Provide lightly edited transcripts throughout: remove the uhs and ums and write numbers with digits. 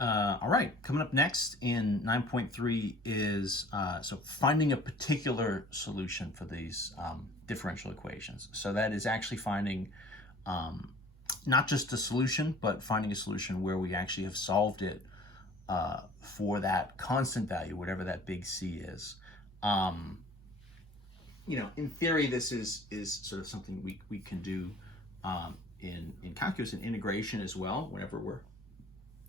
All right, coming up next in 9.3 is so finding a particular solution for these differential equations. So that is actually finding um, not just a solution, but finding a solution where we actually have solved it for that constant value, whatever that big C is. Um, in theory, this is sort of something we can do in calculus and integration as well. Whenever we're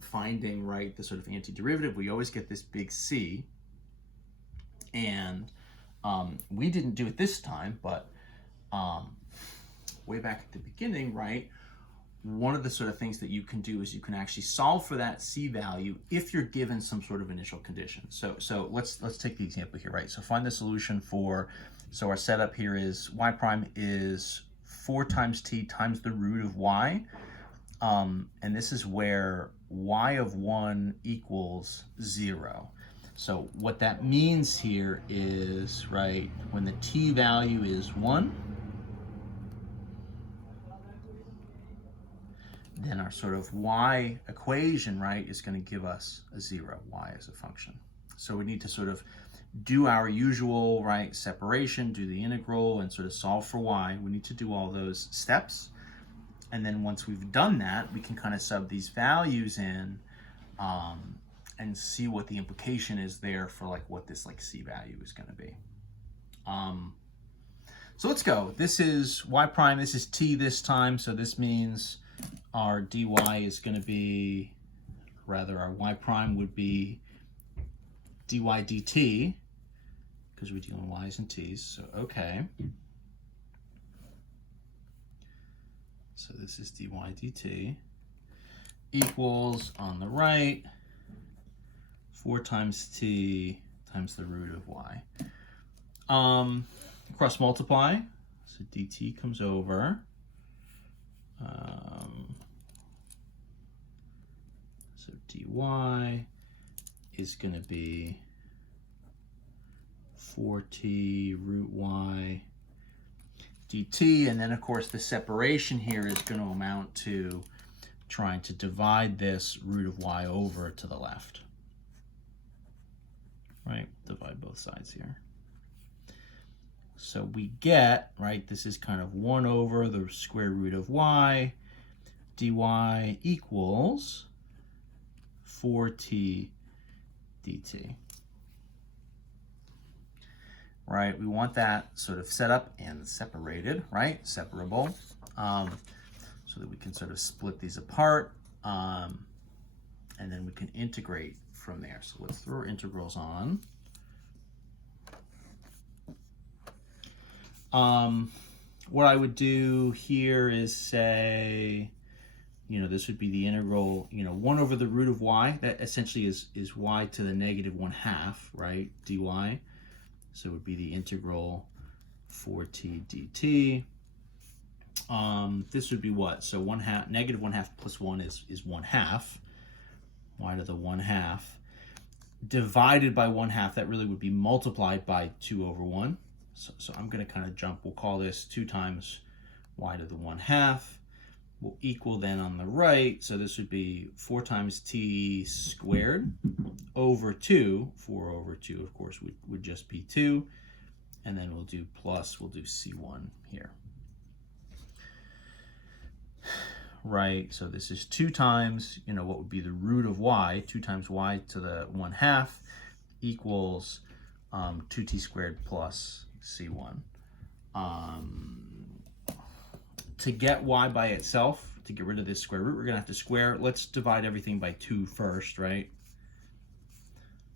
finding right the sort of antiderivative, we always get this big C, and we didn't do it this time, but way back at the beginning, right? One of the sort of things that you can do is you can actually solve for that C value if you're given some sort of initial condition. So let's take the example here, right? So find the solution for, so our setup here is y prime is 4 times t times the root of y. And this is where y of 1 equals 0. So what that means here is, right, when the t value is 1, then our sort of y equation, right, is going to give us a 0, y as a function. So we need to sort of do our usual, right, separation, do the integral, and sort of solve for y. We need to do all those steps. And then once we've done that, we can kind of sub these values in and see what the implication is there for like what this like C value is going to be. So let's go. This is y prime, this is t this time, so this means our dy is going to be, rather our y prime would be dy dt, because we're dealing y's and t's, so okay. So this is dy dt equals, on the right, 4 times t times the root of y. Cross multiply, so dt comes over. So dy is going to be 4t root y dt, and then of course the separation here is going to amount to trying to divide this root of y over to the left. Right, divide both sides here. So we get, right, this is kind of 1 over the square root of y, dy equals 4t dt. Right, we want that sort of set up and separated, right, separable, so that we can sort of split these apart, and then we can integrate from there. So let's throw our integrals on. What I would do here is say, this would be the integral, 1 over the root of y. That essentially is y to the negative 1/2, right, dy. So it would be the integral 4t dt. This would be what? So 1/2, negative 1/2 plus 1 is 1/2. Y to the 1/2. Divided by 1/2, that really would be multiplied by 2 over 1. So I'm going to kind of jump. We'll call this 2 times y to the 1/2. Will equal then on the right, so this would be 4 times t squared over 2. 4 over 2, of course, would just be 2. And then we'll do plus, we'll do c1 here. Right, so this is 2 times, what would be the root of y, 2 times y to the 1/2 equals 2t squared plus c1. To get y by itself, to get rid of this square root, we're going to have to square. Let's divide everything by 2 first, right?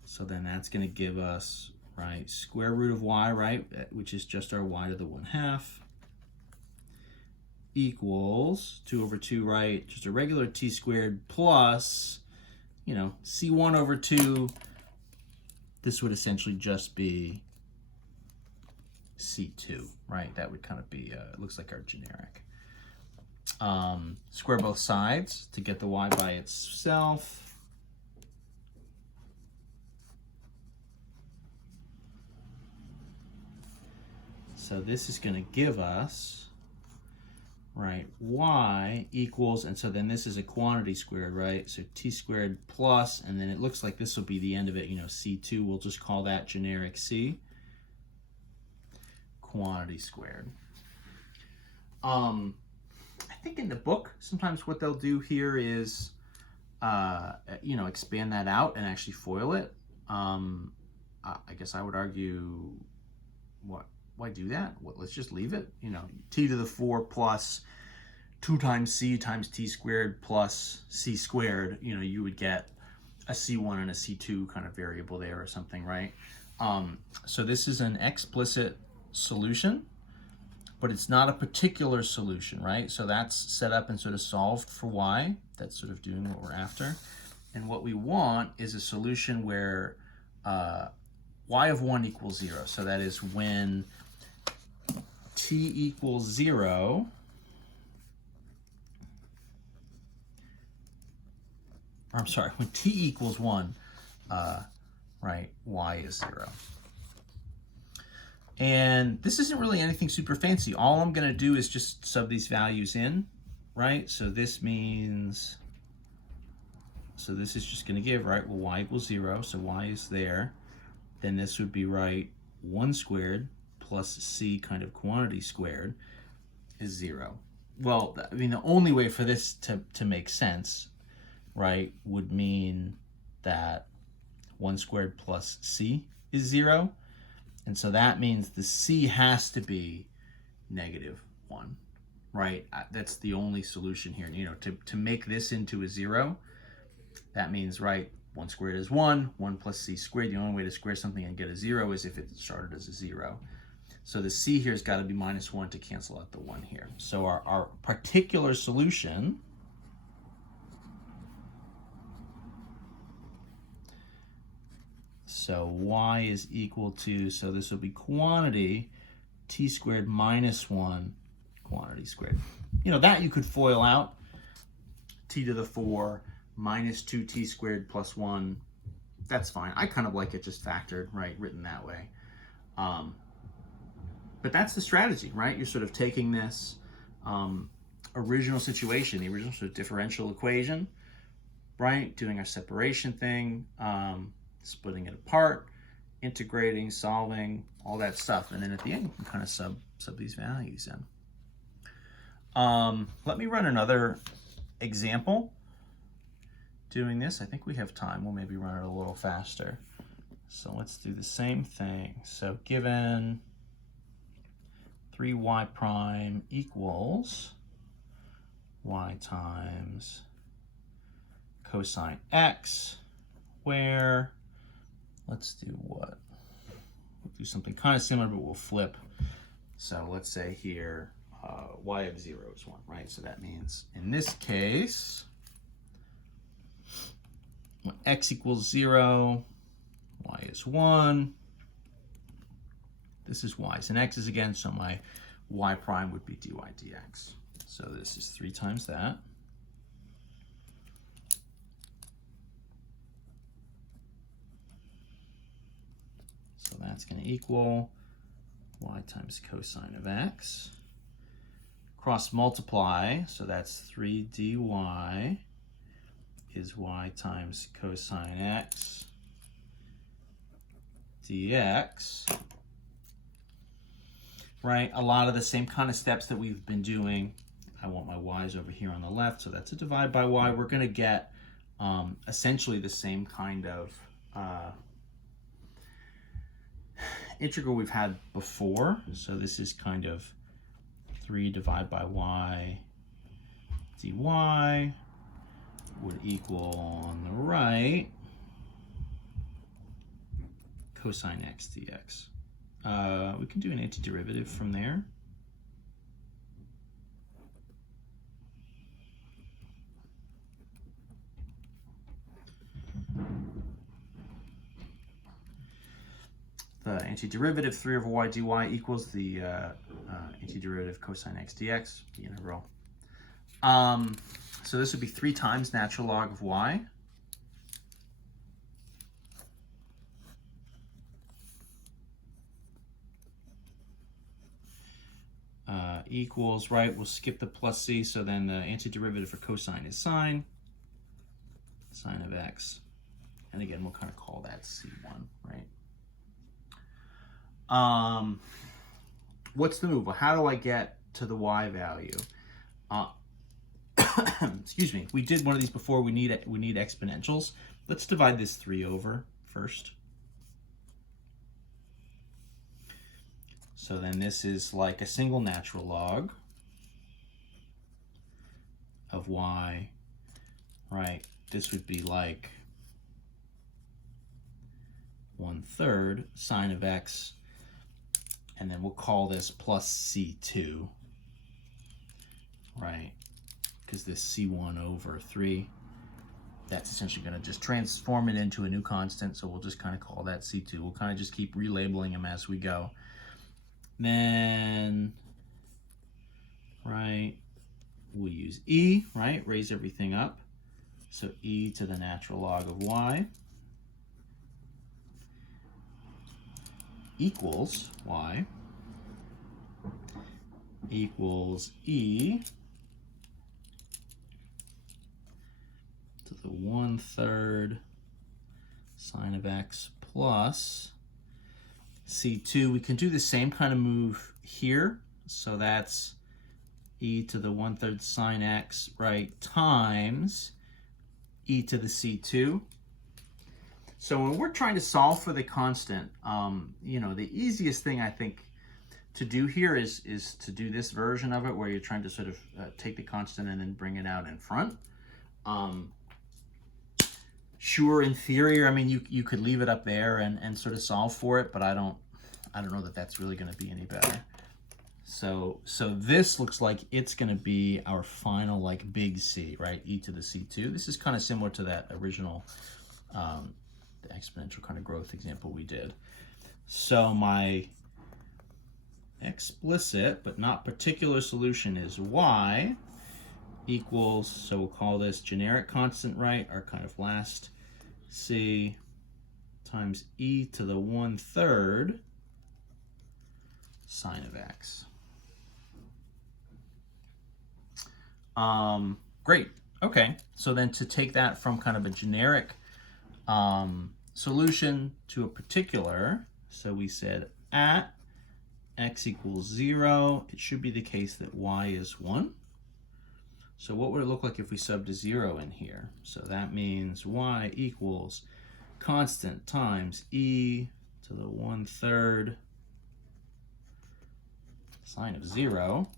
So then that's going to give us, right, square root of y, right, which is just our y to the 1/2, equals 2 over 2, right, just a regular t squared plus, c1 over 2. This would essentially just be c2, right? That would kind of be, it looks like our generic. Square both sides to get the y by itself. So this is going to give us right, y equals, and so then this is a quantity squared, right? So t squared plus, and then it looks like this will be the end of it, you know, c2, we'll just call that generic c, quantity squared. I think in the book, sometimes what they'll do here is, you know, expand that out and actually FOIL it. I guess I would argue, why do that? Well, let's just leave it. You know, t to the 4 plus 2 times c times t squared plus c squared. You know, you would get a c1 and a c2 kind of variable there or something, right? So this is an explicit solution, but it's not a particular solution, right? So that's set up and sort of solved for y. That's sort of doing what we're after. And what we want is a solution where y of 1 equals 0. So that is when t equals 0, or I'm sorry, when t equals 1, right, y is 0. And this isn't really anything super fancy. All I'm going to do is just sub these values in, right? So this means, so this is just going to give, right, well, y equals 0, so y is there. Then this would be, right, 1 squared plus c kind of quantity squared is 0. Well, I mean, the only way for this to make sense, right, would mean that 1 squared plus c is 0. And so that means the c has to be -1, right? That's the only solution here. You know, to make this into a 0, that means, right, 1 squared is 1, 1 plus c squared. The only way to square something and get a 0 is if it started as a 0. So the c here has got to be -1 to cancel out the 1 here. So our particular solution so y is equal to, so this will be quantity t squared minus 1 quantity squared. You know, that you could FOIL out. T to the 4 minus 2t squared plus 1. That's fine. I kind of like it just factored, right, written that way. But that's the strategy, right? You're sort of taking this original situation, the original sort of differential equation, right, doing our separation thing, splitting it apart, integrating, solving, all that stuff. And then at the end, you can kind of sub these values in. Let me run another example doing this. I think we have time. We'll maybe run it a little faster. So let's do the same thing. So given 3y prime equals y times cosine x, where, let's do what? We'll do something kind of similar, but we'll flip. So let's say here, y of 0 is 1, right? So that means in this case, when x equals 0, y is 1. This is y's and x's again, so my y prime would be dy dx. So this is 3 times that. So that's going to equal y times cosine of x. Cross multiply, so that's 3 dy is y times cosine x dx. Right, a lot of the same kind of steps that we've been doing. I want my y's over here on the left, so that's a divide by y. We're going to get essentially the same kind of integral we've had before. So this is kind of 3 divided by y dy would equal on the right cosine x dx. We can do an antiderivative from there. The antiderivative 3 over y dy equals the antiderivative cosine x dx, the integral. So this would be 3 times natural log of y. equals, right, we'll skip the plus c, so then the antiderivative for cosine is sine of x. And again, we'll kind of call that c1, right? What's the move? Well, how do I get to the y value? Excuse me. We did one of these before. We need exponentials. Let's divide this 3 over first. So then this is like a single natural log of y, right? This would be like 1/3 sine of x, and then we'll call this plus c2, right? Because this c1 over 3, that's essentially going to just transform it into a new constant, so we'll just kind of call that c2. We'll kind of just keep relabeling them as we go. Then, right, we'll use e, right, raise everything up. So e to the natural log of y equals y equals e to the 1/3 sine of x plus c2. We can do the same kind of move here. So that's e to the 1/3 sine x, right, times e to the c2. So when we're trying to solve for the constant, you know, the easiest thing I think to do here is to do this version of it where you're trying to sort of take the constant and then bring it out in front. Sure, in theory, I mean, you could leave it up there and sort of solve for it, but I don't know that that's really going to be any better. So this looks like it's going to be our final, like, big C, right? E to the C2. This is kind of similar to that original the exponential kind of growth example we did. So my explicit but not particular solution is y equals, so we'll call this generic constant, right? Our kind of last C times e to the 1/3 sine of x. Great. Okay, so then to take that from kind of a generic solution to a particular, so we said at x equals 0, it should be the case that y is 1. So what would it look like if we subbed a 0 in here? So that means y equals constant times e to the 1/3 sine of 0.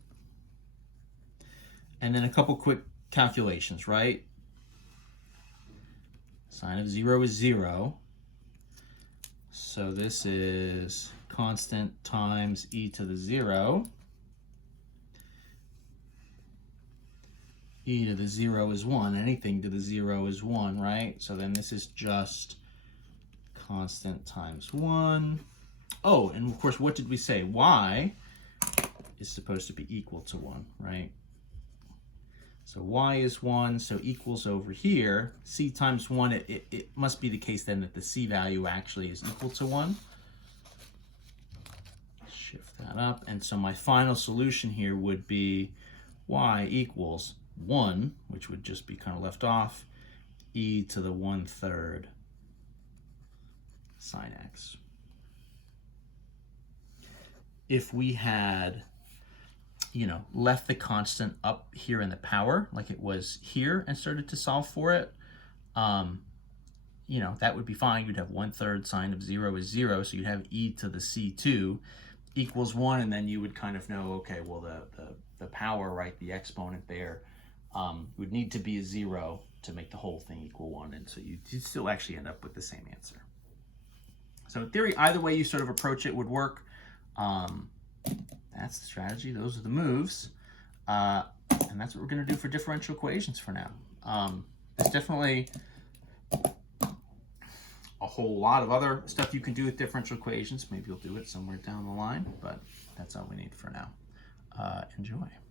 And then a couple quick calculations, right? Sine of 0 is 0. So this is constant times e to the 0. E to the 0 is 1. Anything to the 0 is 1, right? So then this is just constant times 1. Oh, and of course, what did we say? Y is supposed to be equal to 1, right? So y is 1, so equals over here. C times 1, it must be the case then that the C value actually is equal to 1. Shift that up. And so my final solution here would be y equals 1, which would just be kind of left off, e to the 1/3 sine x. If we had, you know, left the constant up here in the power like it was here and started to solve for it, you know, that would be fine. You'd have 1/3 sine of 0 is 0, so you'd have e to the c2 equals 1, and then you would kind of know, okay, well, the power, right, the exponent there, would need to be a 0 to make the whole thing equal 1, and so you'd still actually end up with the same answer. So in theory, either way you sort of approach it would work. That's the strategy. Those are the moves. And that's what we're going to do for differential equations for now. There's definitely a whole lot of other stuff you can do with differential equations. Maybe you'll do it somewhere down the line, but that's all we need for now. Enjoy.